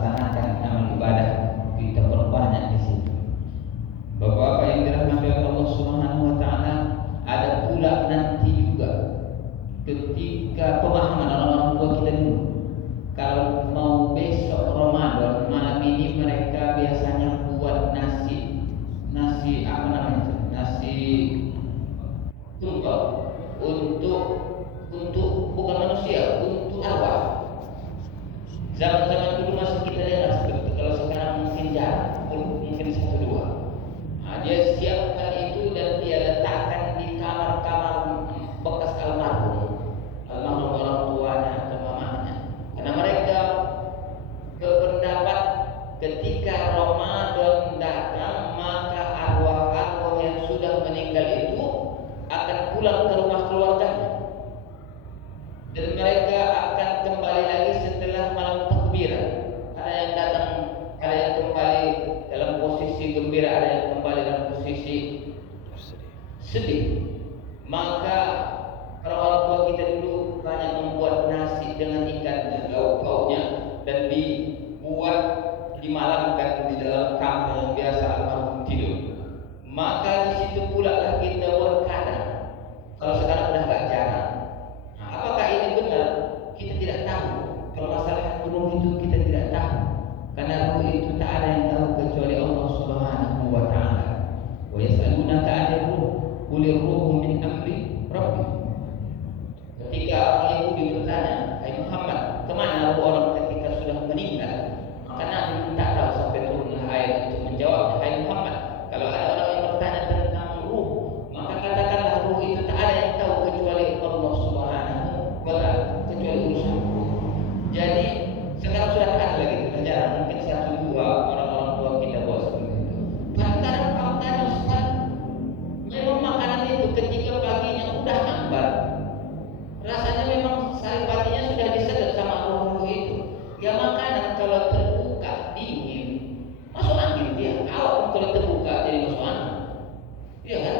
melaksanakan amal ibadah kita perbanyak di situ. Bapak-bapak yang dirahmati oleh Allah Subhanahu wa taala, ada pula nanti juga ketika pemahaman orang-orang tua kita dulu. Kalau mau besok Ramadan, malam ini mereka biasanya buat nasi apa namanya? Nasi tunggal untuk bukan manusia, untuk arwah. Zaman-zaman dulu masih kita dengar seperti itu. Kalau sekarang mungkin jarang, mungkin satu dua. Nah, dia siapkan itu dan dia letakkan di kamar-kamar bekas almarhum orang tuanya atau mamanya. Karena mereka berpendapat ketika Ramadan datang, maka arwah-arwah yang sudah meninggal itu akan pulang ke rumah keluarganya. Dan mereka akan kembali lagi setelah malam takbiran. Ada yang datang, ada yang kembali dalam posisi gembira, ada yang kembali dalam posisi sedih. Maka para orang tua kita dulu banyak membuat nasi dengan ikan lauk-lauknya dan dimalamkan di dalam kamar yang biasa almarhum tidur. Maka di situ pula lah kita buat kadang. Kalau sekarang sudah agak jarang. Apakah ini benar? Kita tidak tahu. Kalau masalah ruh itu kita tidak tahu. Karena ruh itu tak ada yang tahu kecuali Allah Subhanahu wa taala. Wa yas'alunaka 'anil ruh, qulir ruhu min amri rabbi. Ketika orang Yahudi bertanya, "Hai Muhammad, kemana ruh orang ketika sudah meninggal?" Maka Nabi tak tahu sampai turunlah ayat untuk menjawab, "Hai Muhammad, kalau ada orang yang bertanya tentang ruh, maka katakanlah ruh itu tak ada yang tahu kecuali Allah Subhanahu wa taala, kecuali urusan ruh." Jadi sekarang sudah tak ada lagi, sudah jarang, mungkin satu dua orang-orang tua kita buat seperti itu. Bahkan kalau tanya Ustaz, memang makanan itu ketika paginya udah hambar, rasanya memang saripatinya sudah disedot sama ruh itu. Ya makanan kalau terbuka dingin, masuk angin dia. Kalau terbuka jadi masuk angin, iya kan?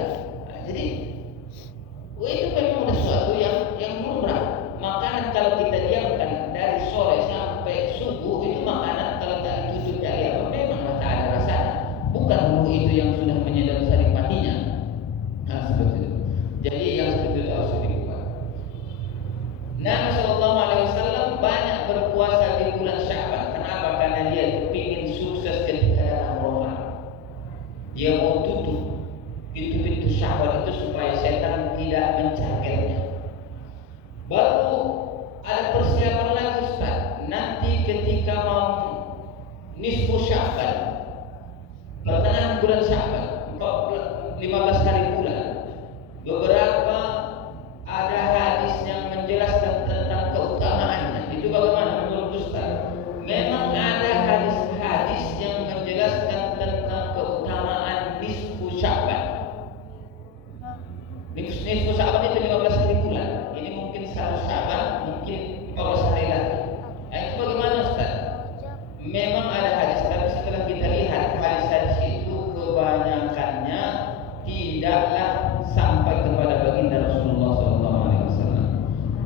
Nah, jadi itu memang sesuatu yang lumrah. Makanan kalau kita diamkan dari sore sampai subuh, itu makanan kalau tak ditutup dari apa memang tak ada rasanya. Bukan ruh itu yang sudah menyedot saripatinya. Nah seperti itu. Jadi yang seperti itu harus dibuat. Nabi Shallallahu Alaihi Wasallam banyak berpuasa di bulan Sya'ban. Kenapa? Karena dia ingin sukses ketika datang Ramadan. Dia mau tutup pintu-pintu Sya'ban itu supaya setan tidak mencagernya. Baru ada persiapan lagi Ustaz. Nanti ketika mau nisfu Sya'ban, pertengahan bulan Sya'ban, 15 hari bulan, beberapa ada hadis yang menjelaskan tentang keutamaannya. Itu bagaimana menurut Ustaz? Memang ada hadis-hadis yang menjelaskan tentang keutamaan nisfu Sya'ban. Nisfu Sya'ban itu 15 hari bulan. Ini mungkin 1 Sya'ban, mungkin 15 hari lagi. Itu bagaimana Ustaz? Memang ada hadis, tapi setelah kita lihat hadis-hadis itu kebanyakannya tidaklah sampai kepada baginda Rasulullah SAW.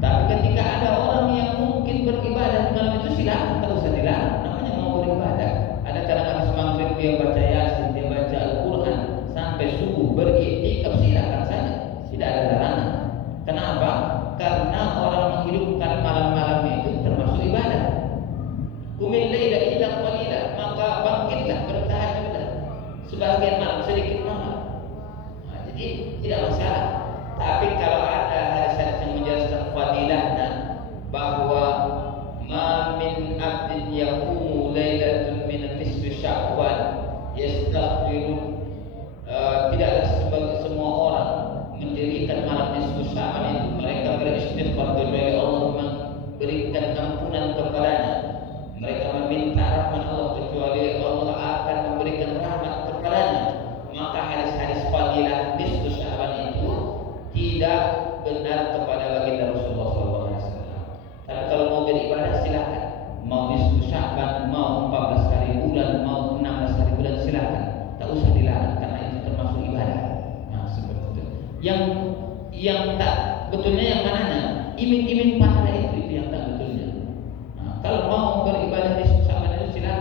Tapi ketika ada orang yang mungkin beribadah di malam itu, silakan, tak usah dilarang. Namanya mau beribadah. Ada cara habis maghrib dia baca Yasin, dia baca Al-Quran sampai subuh beriktikaf, silakan saja. Tidak ada larangan. Kenapa? Karena orang menghidupkan malam-malam itu termasuk ibadah. Qumil laila illa qalila, maka bangkitlah, bertahajudlah sebagian malam, sedikit malam. Nah, jadi tidak masalah. Tapi kalau ada hadis-hadis yang menjelaskan fadilahnya, bahwa ma min abdin yaqumu lailatun min nisfi Sya'ban yastaghfiru, tidaklah sebagai semua orang mendirikan malam nisfu Sya'ban itu mereka beristighfar kepada Allah, memberikan ampunan kepadanya, mereka meminta rahmat Allah, kecuali Allah akan memberikan rahmat kepadanya. Maka hadis-hadis fadilah nisfu Sya'ban itu tidak benar kepada baginda Rasulullah SAW. Tapi kalau mau beribadah silakan. Mau nisfu Sya'ban, mau 14 hari bulan, mau 16 hari bulan, silakan. Tak usah dilarang karena itu termasuk ibadah. Nah seperti itu. Yang tak betulnya yang mananya? Iming-iming pahala itu yang tak betulnya. Nah, kalau mau beribadah nisfu Sya'ban itu silakan.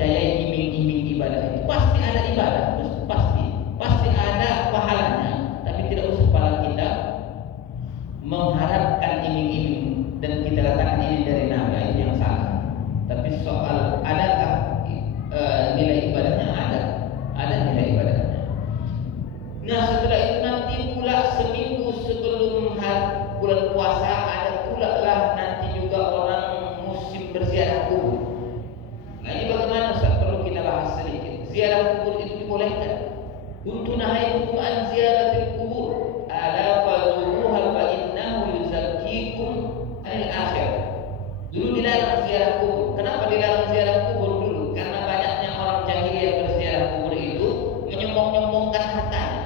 mempercayai iming-iming ibadah itu. Pasti ada ibadah, pasti ada pahalanya. Tapi tidak usah kepala kita mengharapkan iming-iming dan kita katakan ini dari Nabi, itu yang salah. Tapi soal adakah nilai ibadahnya, ada nilai ibadahnya. Nah, setelah itu nanti pula seminggu sebelum bulan puasa ada pula lah nanti juga orang musim berziarah kubur. Nah, ini bagaimana Ustaz? Perlu kita bahas sedikit. Ziarah kubur itu dibolehkan. Kuntu nahaytukum an ziyaratil kubur ala fazuruha fa innahu yuzakkikum anil akhir. Dulu dilarang ziarah kubur. Kenapa dilarang ziarah kubur dulu? Karena banyaknya orang jahiliyah berziarah kubur itu menyombong-nyombongkan hartanya.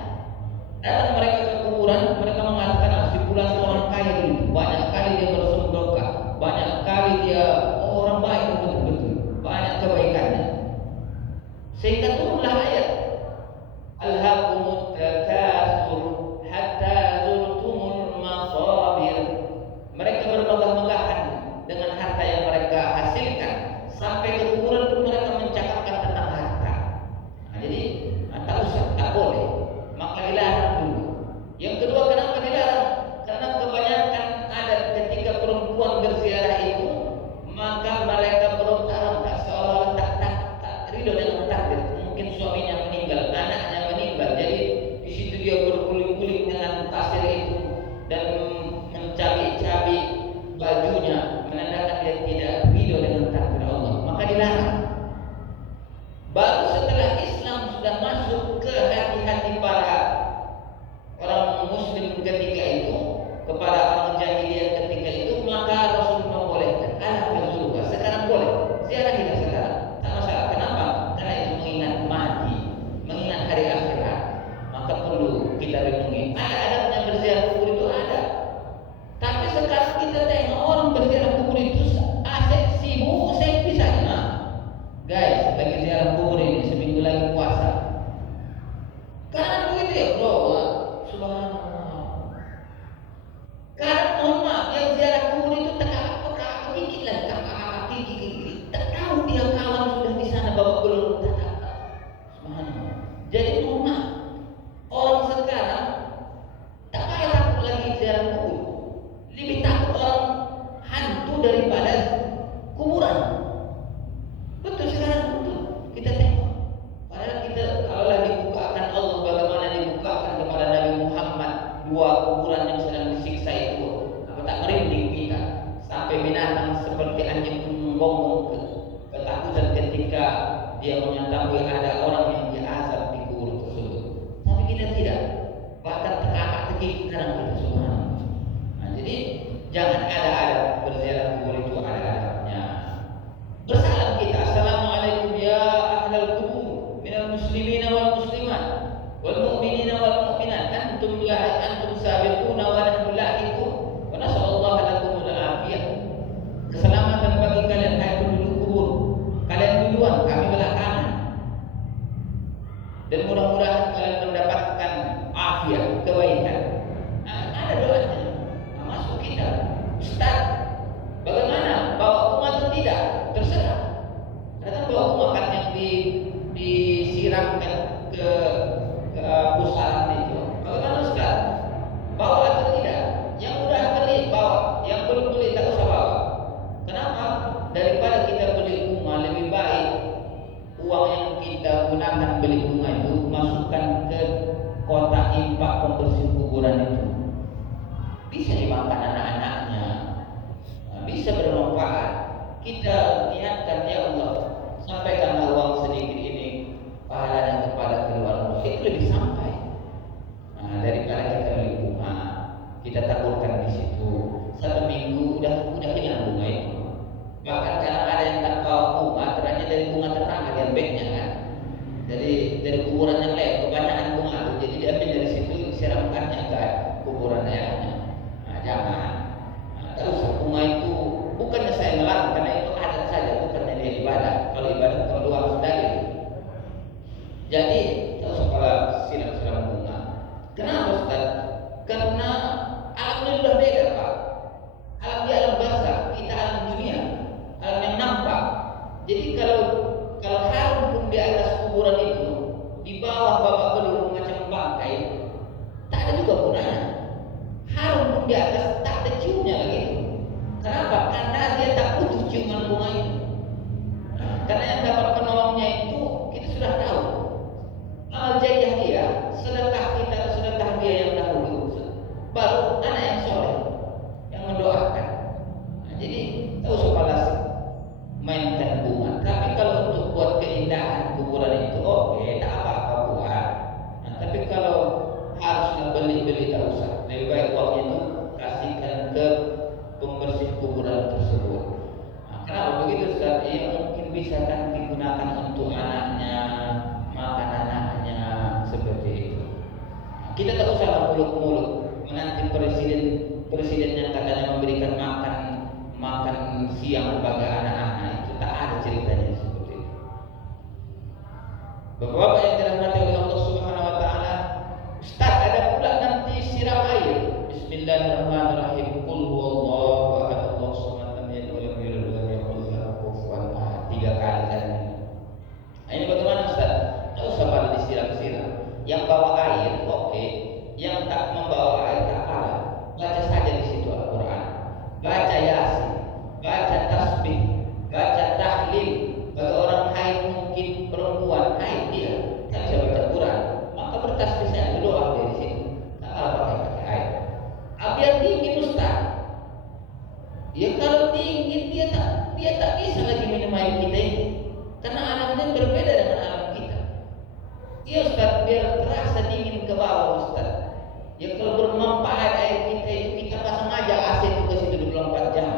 Datang mereka ke kuburan, mereka mengatakan si fulan orang kaya dulu, banyak kali dia bersedekah, banyak kali dia orang baik betul-betul, banyak kebaikannya. Sehingga turunlah ayat Alhaakumut takatsur hatta zurtumul maqabir. Mereka bermegah-megahan dengan harta yang mereka hasilkan, sampai ke kuburan pun mereka mencakapkan tentang harta. Nah, jadi tak usah, tak boleh. Maka dilarang dulu. Yang kedua, kenapa dilarang? Karena kebanyakan adat ketika perempuan berziarah itu, maka mereka berontak-ontak seolah-olah tak ridho dengan takdir. Mungkin suaminya meninggal, anaknya meninggal, jadi di situ dia berguling-guling dengan pasir itu dan mencabik-cabik bajunya, menandakan dia tidak ridho dengan takdir Allah. Maka dilarang. Baru setelah Islam sudah masuk ke hati-hati para orang muslim ketika itu, kepada orang jahiliyah ketika itu, maka Rasul membolehkan. Alhamdulillah, sekarang boleh. Ziarahilah sekarang, tak masalah. Kenapa? Karena itu mengingat mati, mengingat hari akhirat. Maka perlu kita renungi. Adabnya berziarah kubur itu ada. Tapi sekarang kita tengok orang berziarah kubur itu asik, sibuk, selfie saja. Guys, lagi ziarah kubur ini, seminggu lagi puasa. Karena begitu ya bro, subhanallah. Karena mohon maaf, yang ziarah kubur itu tak dikit lah, tak tahu dia kawan sudah di sana bawa belur, tak. Subhanallah. Jadi mohon maaf, orang sekarang tak payah takut lagi ziarah kubur, lebih takut orang hantu daripada kuburan. Betul, sekarang betul. Kita tengok. Padahal kita kalau lagi dibukakan Allah, bagaimana dibukakan kepada Nabi Muhammad dua kuburan yang sedang disiksa itu, apa tak merinding kita? Sampai binatang seperti anjing pun menggonggong ketakutan ketika dia mengetahui ada orang yang diazab di kubur tersebut. Tapi kita tidak. Bahkan terkakak-tekik sekarang kita subhanallah. Nah, jadi jangan ada berziarah kubur itu ada adabnya. Bersalam kita, assalamualaikum ya ahlal kubur minal muslimina wal muslimat wal mu'minina wal mu'minat antum sabiquna wa nahnu lahiqun wa nasallallahu lakumul afiyah. Keselamatan bagi kalian, hai penduduk kubur, kalian duluan, kami belakangan. Dan mudah-mudahan kalian mendapatkan afiat, kebaikan. Nah, ada doanya. Nah, masuk kita. Ustaz, bagaimana? Bawa umat atau tidak? Terserah. Karena kan bawa umat kan yang disiramkan ke pusaran itu. Bagaimana Ustaz? Bawa atau tidak? Yang udah beli bawa, yang belum beli tak usah bawa. Kenapa? Daripada kita beli bunga, lebih baik uang yang kita gunakan beli bunga itu masukkan ke kotak infak pembersih kuburan itu. Bisa dimakan anak-anaknya, bisa bermanfaat. Kita niatkan, ya Allah, sampaikanlah uang sedikit ini pahalanya kepada keluarga, itu lebih sampai. Nah, daripada kita beli bunga, kita taburkan di situ. Satu minggu udah hilang bunga itu. Bahkan kadang ada yang tak bawa bunga, ternyata dari bunga tetangga dia ambilnya kan. Dari kuburan yang lain kebanyakan bunga, jadi dia ambil dari situ, siramkannya ke kuburan ayahnya. Nah, jangan. Nah, terus bunga itu bukannya saya melarang, karena itu adat saja, bukannya dia ibadah. Kalau ibadah keluar sudah gitu. Jadi terus kalau siram bunga. Kenapa Ustaz? Karena alamnya sudah beda Pak. Alam dia alam barzakh, kita alam dunia, alam yang nampak. Jadi kalau muluk-muluk menanti presiden yang katanya memberikan makan siang bagi anak-anak, itu tak ada ceritanya seperti itu. Bapak-bapak yang dirahmati oleh Allah Subhanahu wa taala, Ustaz, ada pula nanti siram air. Bismillahirrahmanirrahim. Qul huwallahu ahad, Allahu samad, lam yalid walam yulad walam yakul lahu kufuwan ahad. 3 kali kan. Ini bagaimana Ustaz? Tak usah pada disiram-siram. Yang bawa air, oke. Yang tak membawa air, tak apa. Baca saja di situ Al-Quran. Baca Yasin, baca tasbih, baca tahlil. Bagi orang haid, mungkin perempuan haid dia tak bisa baca Quran, maka bertasbih saja, berdoa dari situ. Tak apa pakai air. Biar dingin Ustaz. Ya kalau dingin dia tak bisa lagi minum air kita ini, karena alamnya berbeda dengan alam kita. Iya Ustaz, biar terasa dingin ke bawah Ustaz. Ya kalau bermanfaat air kita itu, kita pasang aja AC itu ke situ 24 jam.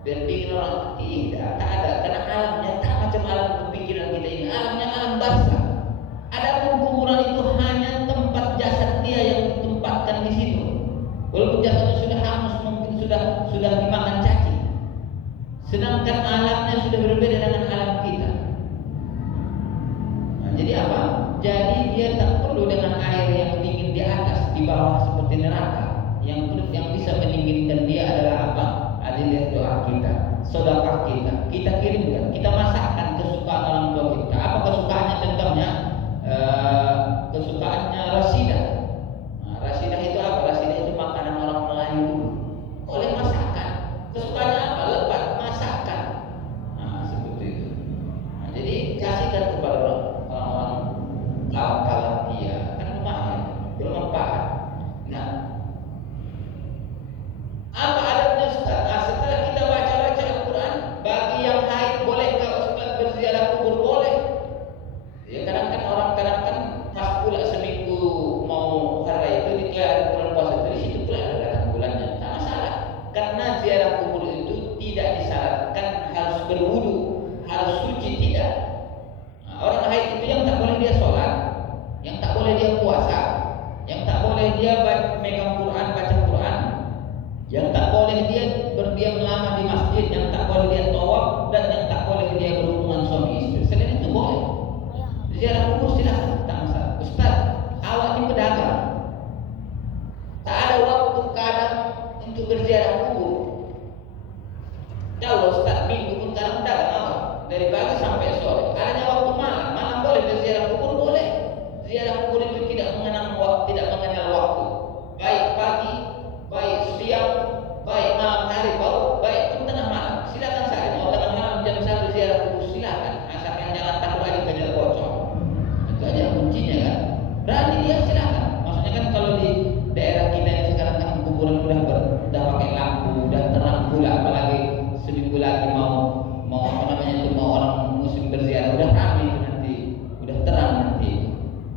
Biar dingin orang. Tidak, tak ada, karena alamnya tak macam alam kepikiran kita ini. Alamnya alam basah. Adapun kuburan itu hanya tempat jasad dia yang ditempatkan di situ. Walaupun jasadnya sudah hangus, mungkin sudah dimakan cacing. Sedangkan alamnya sudah berbeda dengan alam kita. Nah, jadi apa? Jadi dia tak perlu dengan air yang dingin di atas, di bawah seperti neraka. Yang bisa mendinginkan dia adalah apa? Adalah doa kita, sedekah kita kirimkan, kita masakkan kesukaan orang tua kita. Apa kesukaannya? Contohnya kesukaannya rasidah. Nah, rasidah itu apa? Rasidah itu makanan orang Melayu dulu. Oleh masakan. Kesukaannya apa? Lebat masakan. Nah, seperti itu. Nah, jadi kasihkan kepada orang-orang kawan-kawan dia, kan lumayan, bermanfaat. Nah, apa adabnya Ustaz? Nah, setelah kita baca-baca Al-Quran, bagi yang haid bolehkah Ustaz berziarah kubur? Boleh. Ya kadang-kadang orang pas pula seminggu mau hari itu dikira bulan puasa itu, di situ pula ada datang bulannya, tak masalah. Karena ziarah kubur itu tidak disyaratkan harus berwudu, harus suci, tidak. Nah, orang haid itu yang tak boleh dia sholat, yang tak boleh dia puasa, yang tak boleh dia megang Quran, baca Quran, yang tak boleh dia berdiam lama di masjid, yang tak boleh dia tawaf, dan yang tak boleh dia berhubungan suami istri. Selain itu boleh. Ziarah kubur silakan, tak masalah. Ustaz, awak ini pedagang, tak ada waktu kadang untuk berziarah kubur. Tahu Ustaz, minggu pun kadang pedagang awak, dari pagi sampai sore. Adanya waktu malam boleh berziarah kubur, boleh. Ziarah kubur itu tidak mengenal waktu. Baik pagi, baik siang, baik malam hari, baik pun tengah malam. Silakan saja. Mau tengah malam jam 1 ziarah kubur silakan. Asalkan jangan takut lagi kejar pocong. Itu aja kuncinya kan. Berani dia silakan. Maksudnya kan kalau di daerah kita ini sekarang kan kuburan udah pakai lampu, udah terang pula, apalagi seminggu lagi mau orang muslim berziarah, udah ramai itu nanti, udah terang nanti.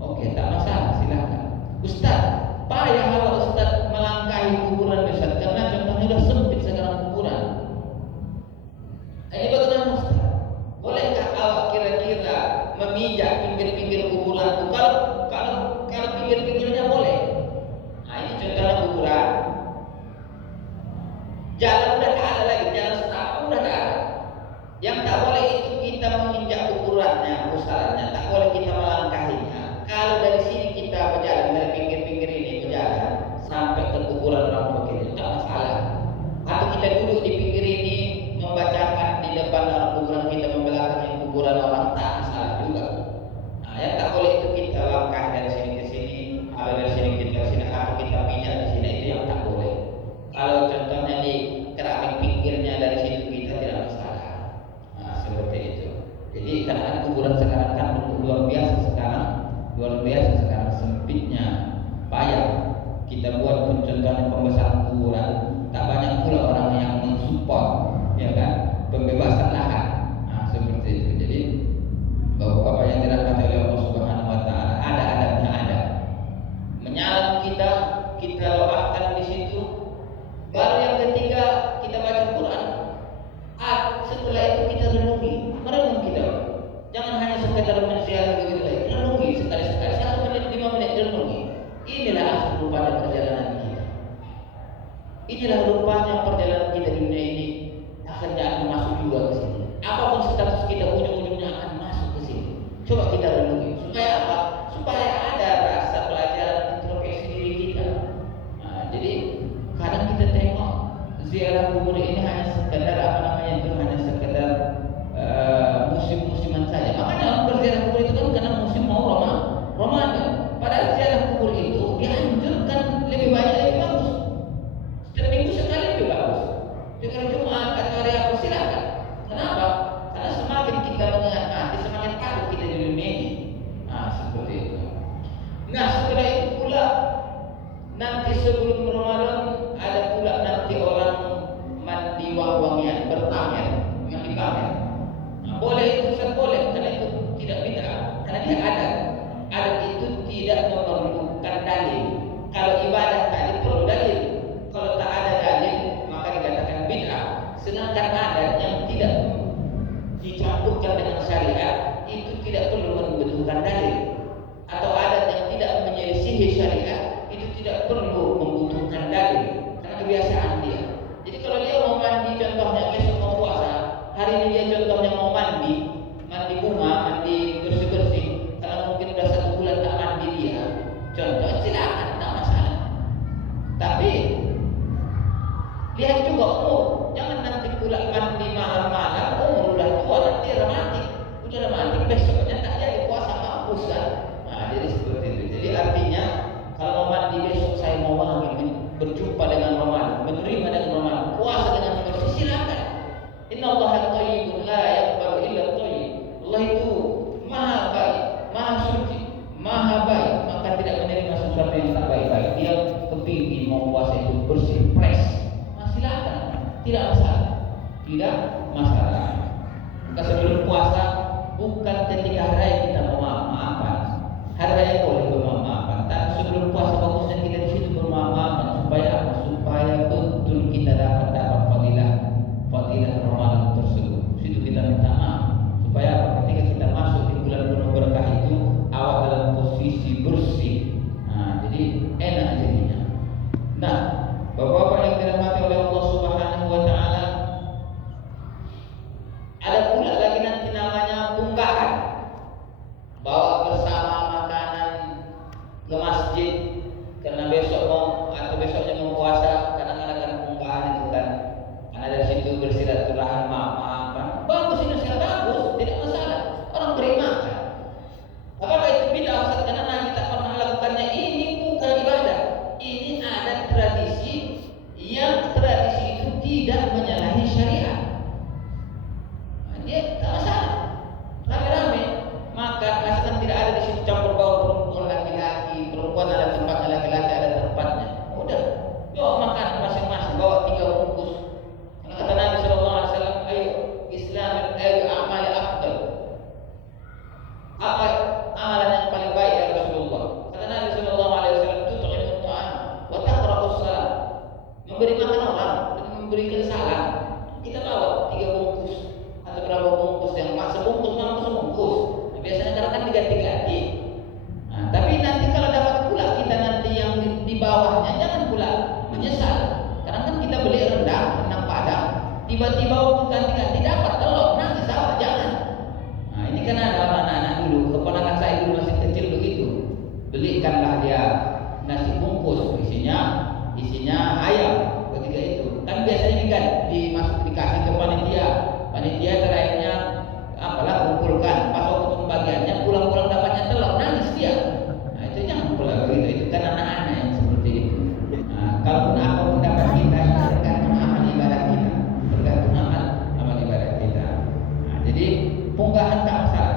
Oke, tak masalah, silakan. Ustaz, payah kalau Ustaz melangkahi kuburan Ustaz, karena contohnya udah sempit sekarang kuburan. Ini bagaimana Ustaz? Bolehkah awak kira-kira memijak pinggir-pinggir kuburan? Kalau pinggir-pinggirnya boleh. Nah, ini contohnya kuburan. Jalan udah tak ada lagi, jalan setapak udah tak ada. Yang tak boleh itu kita menginjak kuburannya, musalahnya, tak boleh kita melangkahinya. Kalau dari sini kita berjalan, dari pinggir-pinggir ini berjalan sampai ke kuburan orang tua kita, tak masalah. Atau kita duduk di pinggir ini membacakan di depan orang kuburan kita, membelakangi kuburan orang, tak masalah juga. Nah, yang tak boleh itu kita langkah dari sini ke sini, atau dari sini kita ke sini, atau kita pijak di sini, itu yang tak boleh. Kalau contohnya di keramik pinggirnya dari situ kita tidak masalah. Nah, seperti itu. Jadi karena kuburan sekarang kan luar biasa sekali. ziarah kubur ini hanya sekedar apa namanya itu, hanya sekedar musim-musiman saja. Makanya orang berziarah kubur itu kan karena musim mau Ramadan. Padahal ziarah kubur itu dianjurkan lebih banyak, lebih bagus. Setiap minggu sekali lebih bagus. Jadi hari Jumat atau hari apa silakan. Kenapa? Karena semakin kita mengingat mati, semakin takut kita di dunia ini. Nah, seperti itu. Nah, setelah itu pula nanti sebelum Ramadan ada pula nanti orang mandi wang-wangian, berpamer, mandi pamer. Nah, boleh itu, boleh, karena itu tidak bid'ah, karena dia adat itu tidak memerlukan dalil. Kalau ibadah tadi perlu dalil. Kalau tak ada dalil maka dikatakan bid'ah. Sedangkan adat yang tidak dicampurkan dengan syariat itu tidak perlu membutuhkan dalil. Atau adat yang tidak menyelisihi syariat itu tidak perlu membutuhkan dalil karena kebiasaan dia. Jadi kalau dia mau mandi, contohnya besok mau puasa, hari ini dia contohnya mau mandi bunga, mandi bersih-bersih, karena mungkin udah 1 bulan tak mandi dia, contoh silakan, tak masalah. Tapi lihat juga umur, jangan nanti pula mandi malam-malam, umur udah tua, nanti udah romantik, besoknya tak jadi puasa, mampus kan. Nah, jadi seperti itu. Jadi artinya kalau mau mandi besok saya mau wangi, berjumpa dengan Ramadan, menerima dengan Ramadan, puasa dengan bersih, silakan. Innallaha thayyibun la yaqbalu illa thayyib. Allah itu maha baik, maha suci, maha baik, maka tidak menerima sesuatu yang tak baik-baik. Dia kepingin mau puasa itu bersih, fresh, silakan, tidak masalah, tidak masalah. Maka sebelum puasa bukan ketika hari raya kita bermaaf-maafan. Hari raya boleh bermaaf-maafan, tapi sebelum puasa bagusnya kita di situ bermaaf-maafan supaya apa? Supaya betul kita dapat fadilah Ramadan tersebut. Situ kita minta maaf supaya apa? Ketika kita masuk di bulan penuh berkah itu awak dalam posisi bersih. Nah, jadi enak jadinya. Nah, Bapak-bapak yang dirahmati oleh Allah Subhanahu wa taala, ada pula lagi nanti namanya punggahan. Bawa bersama makanan ke masjid karena besok mau atau besoknya mau puasa, kadang-kadang kan punggahan itu kan. Karena dari situ bersilaturahmi, maaf-maafan. Bagus ini, saya bagus, tidak masalah. Orang beri makan. Apakah itu bid'ah Ustaz? Karena Nabi tak pernah melakukannya. Ini bukan ibadah. Ini adat tradisi yang tradisi itu tidak menyalahi syariat. Nah, dia tak masalah. Rame-rame makan, asalkan tidak ada di situ campur baur perempuan laki-laki, perempuan ada tempatnya, laki-laki ada tempatnya. Udah, yuk makan masing-masing, bawa 3 bungkus. Karena kata Nabi SAW, ayo Islam, ayo amal afdal. Apa amalan yang paling baik ya Rasulullah? Kata Nabi SAW, tut'imu ta'am wa taqra'us salam. Memberi makan orang dan memberikan salam. Kita bawa 3 bungkus atau berapa bungkus yang pas, sebungkus mampu sebungkus. Nah, biasanya karena kan diganti-ganti. Nah, tapi nanti kalau dapat pula kita nanti yang di bawahnya, jangan pula menyesal. Karena kan kita beli rendang Padang, tiba-tiba waktu ganti-ganti dapat telur, nangis awak, jangan. Nah, ini kan ada anak-anak dulu, keponakan saya dulu masih kecil begitu. Belikanlah dia nasi bungkus, isinya ayam ketika itu. Kan biasanya dikasih ke panitia terakhirnya apalah kumpulkan. Pas waktu pembagiannya pulang-pulang dapatnya telur, nangis dia. Nah, itu jangan pula begitu, itu kan anak-anak yang seperti itu. Nah, kalaupun apa pendapat kita tergantung amal ibadah kita, tergantung amal ibadah kita. Nah, jadi punggahan tak masalah.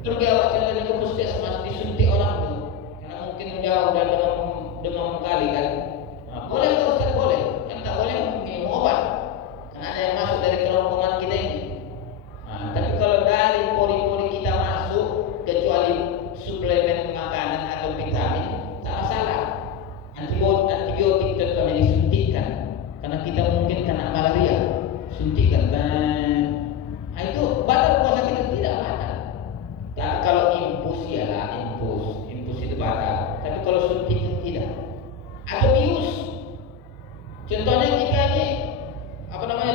Pergi awak contohnya ke puskesmas disuntik orang tuh, karena mungkin jauh dan demam kali kan. Nah, boleh nggak Ustaz? Boleh. Yang tak boleh minum obat, karena ada yang masuk dari kerongkongan kita ini. Nah, tapi kalau dari pori-pori kita masuk, kecuali suplemen makanan atau vitamin, tak masalah. Antibiotik contohnya disuntikkan, karena kita mungkin kena malaria, suntikkan. Nah, itu batal puasa kita tidak batal. Nah, kalau infus ya infus itu batal. Tapi kalau suntik tidak. Atau bius. Contohnya kita ini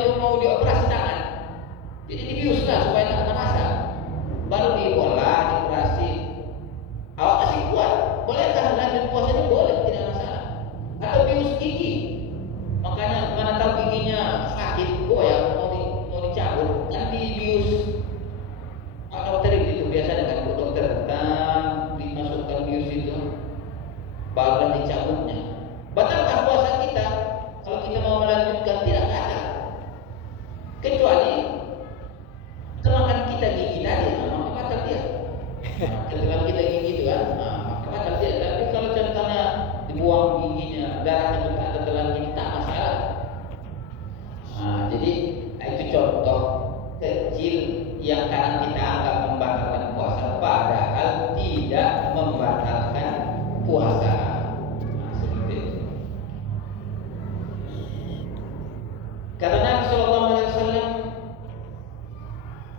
itu mau dioperasi tangan. Jadi dibius lah supaya tak terasa. Baru diolah, dioperasi. Awak masih kuat. Bolehkah lanjut puasanya? Boleh, tidak masalah. Atau bius gigi. Makanya mana tahu giginya sakit, goyang mau dicabut, kan dibius. Pak dokter itu biasa dengan Bu dokter dimasukkan bius itu, baru dicabutnya. Batalkah puasa kita? Kalau kita mau melanjutkan tidak ada. Kecuali termakan kita gigi tadi, maka batal dia. Ketika kita gigi itu kan, maka batal dia. Tapi kalau contohnya dibuang giginya, darahnya itu tak tertelan gigi, tak masalah. Jadi itu contoh kecil yang kadang kita anggap membatalkan puasa, padahal tidak membatalkan puasa. Seperti itu. Kata Nabi Sallallahu Alaihi Wasallam,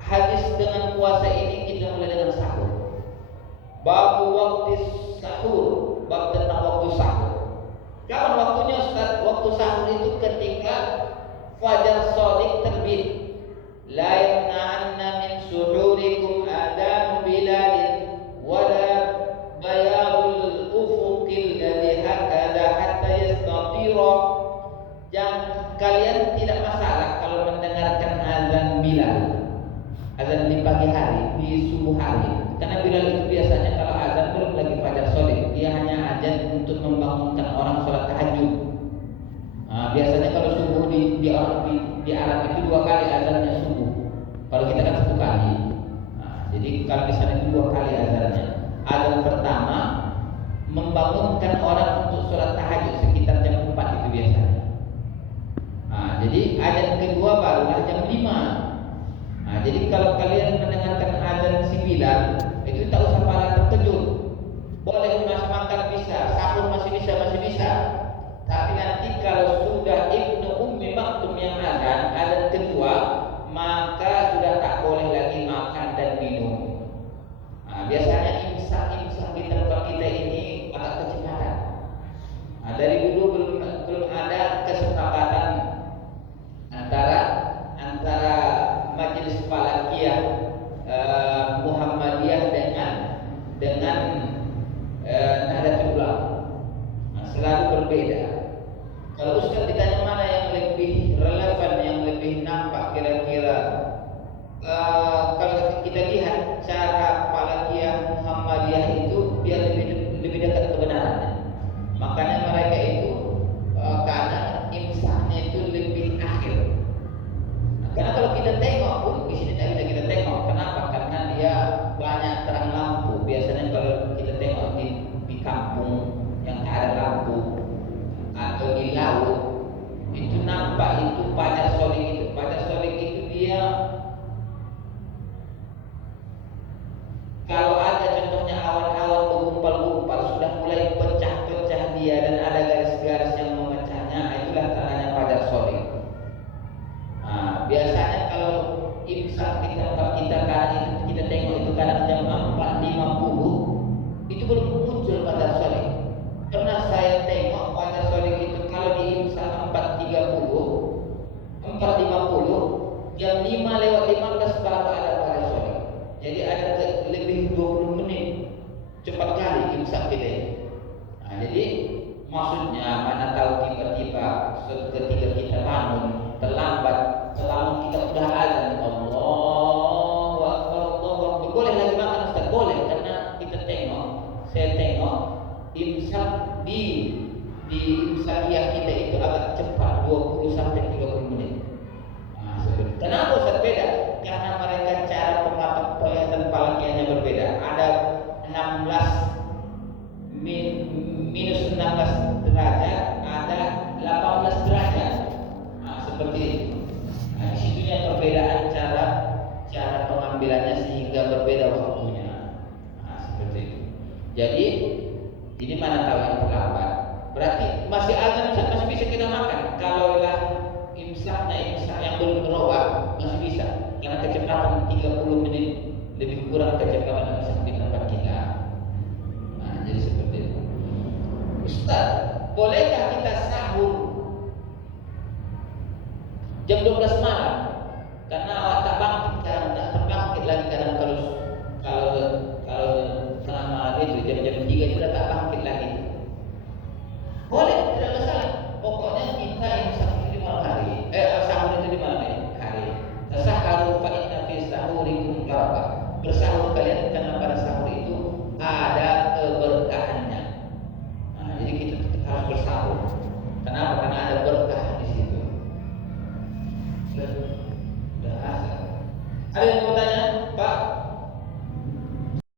hadis dengan puasa ini kita mulai dengan sahur. Bab waktu sahur, bab tentang waktu sahur. Kapan waktunya Ustaz? Waktu sahur itu ketika fajar shadiq terbit. La yamna'anna min suhurikum adanu bilalin wala bayadul ufuqil ladhi hakada hatta yastatira. Jangan kalian tidak masalah kalau mendengarkan azan Bilal, azan di pagi hari, di subuh hari. Karena Bilal itu biasanya kalau azan belum lagi fajar shadiq, dia hanya azan untuk membangunkan orang sholat tahajud. Biasanya kalau subuh di Arab itu 2 kali azannya subuh. Kalau kita kan 1 kali. Jadi kalau di sana itu 2 kali azannya. Azan pertama membangunkan orang untuk sholat tahajud sekitar jam 4 itu biasanya. Jadi azan kedua barulah jam 5. Jadi kalau kalian mendengarkan azan si Bilal, itu tak usah malah terkejut. Boleh mas makan bisa, sahur masih bisa. Tapi nanti kalau sudah Ibnu Ummi Maktum yang azan kedua, maka sudah tak boleh lagi makan dan minum. Biasanya imsak di tempat kita ini agak kecepatan. Dari dulu belum ada kesepakatan antara Majelis Falakiyah Muhammadiyah dengan Nahdlatul Ulama. Selalu berbeda. Kalau Ustaz ditanya mana yang lebih relevan, yang lebih nampak kira-kira, kalau kita lihat cara Falakiyah Muhammadiyah itu dia lebih dekat kebenarannya. Makanya mereka itu karena imsaknya itu lebih akhir. Karena kalau kita tengok pun di sini tak bisa kita tengok. Kenapa? Karena dia banyak terang lampu. Biasanya kalau kita tengok di kampung yang ada lampu atau di laut, itu nampak itu fajar shadiq itu. Fajar shadiq itu dia kalau ada contohnya awan-awan bergumpal-gumpal sudah mulai pecah-pecah dia dan ada garis-garis yang memecahnya, itulah tandanya fajar shadiq. Biasanya kalau imsak di tempat kita kadang itu kita tengok itu kadang jam 4.50 itu belum muncul fajar shadiq. Pernah saya tengok fajar shadiq itu kalau di imsak 4.50 jam 5:15 baru ada fajar shadiq. Jadi ada lebih 20 menit cepat kali imsak kita ini. Jadi maksudnya mana tahu tiba-tiba ketika kita bangun terlambat, selama kita sudah azan Allahu Akbar, boleh lagi makan Ustaz? Boleh, karena saya tengok imsak di imsakiyah kita itu agak cepat, 20 sampai 30 menit. Kenapa Ustaz beda? Karena mereka cara pengamatan Falakiyahnya berbeda. Jadi ini mana tahu yang terlambat. Berarti masih azan masih bisa kita makan. Kalau lah imsak yang belum keluar masih bisa. Karena kecepatan 30 menit lebih kurang kecepatan imsak di tempat kita. Nah, jadi seperti itu. Ustaz, bolehkah kita sahur jam 12 malam? Karena awak tak bangkit kan, tak terbangkit lagi kadang kalau tengah malam itu jam 3 sudah tak bangkit lagi. Boleh, tidak masalah. Pokoknya kita imsak itu di malam hari. Sahur itu di malam hari. Tasaharu fa inna fi sahurikum barakah. Bersahur kalian karena pada sahur itu ada keberkahannya. Nah, jadi kita tetap harus bersahur. Kenapa? Karena ada berkah di situ. Sudah asal. Ada yang mau tanya